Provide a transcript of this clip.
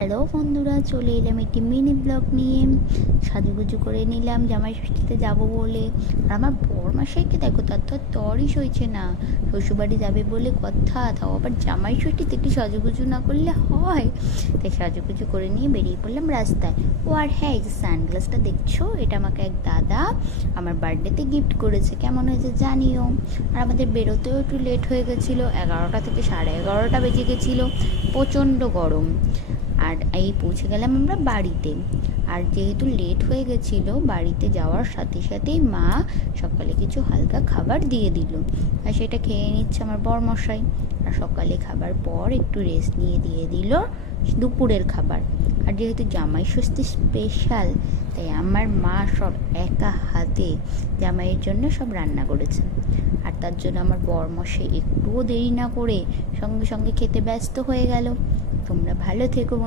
Hello বন্ধুরা, চলে এলাম একটি মিনি ব্লগ নিয়ে। সাজুগুজু করে নিলাম জামাই ষষ্ঠীতে যাবো বলে। আর আমার বরমশাইকে দেখো, তার তো আর তরই সইছে না। শ্বশুরবাড়ি যাবে বলে কথা, তাও আবার জামাই ষষ্ঠীতে একটু সাজুগুজু না করলে হয়? তাই সাজুগুজু করে নিয়ে বেরিয়ে পড়লাম রাস্তায়। ও আর হ্যাঁ, এই যে সানগ্লাসটা দেখছো, এটা আমাকে এক দাদা আমার বার্থডেতে গিফট করেছে। কেমন হয়েছে জানিও। আর আমাদের বেরোতেও একটু লেট হয়ে গেছিলো, 11টা থেকে 11:30 বেজে গেছিলো। প্রচণ্ড গরম। আর এই পৌঁছে গেলাম আমরা বাড়িতে। আর যেহেতু লেট হয়ে গেছিলো, বাড়িতে যাওয়ার সাথে সাথেই মা সকালে কিছু হালকা খাবার দিয়ে দিল। আর সেটা খেয়ে নিচ্ছে আমার বরমশাই। আর সকালে খাবার পর একটু রেস্ট নিয়ে দিয়ে দিল দুপুরের খাবার। আর যেহেতু জামাই ষষ্ঠী স্পেশাল, তাই আমার মা সব একা হাতে জামাইয়ের জন্য সব রান্না করেছে। আর তার জন্য আমার বরমশাই একটুও দেরি না করে সঙ্গে সঙ্গে খেতে ব্যস্ত হয়ে গেল। তোমরা ভালো থেকো বন্ধু।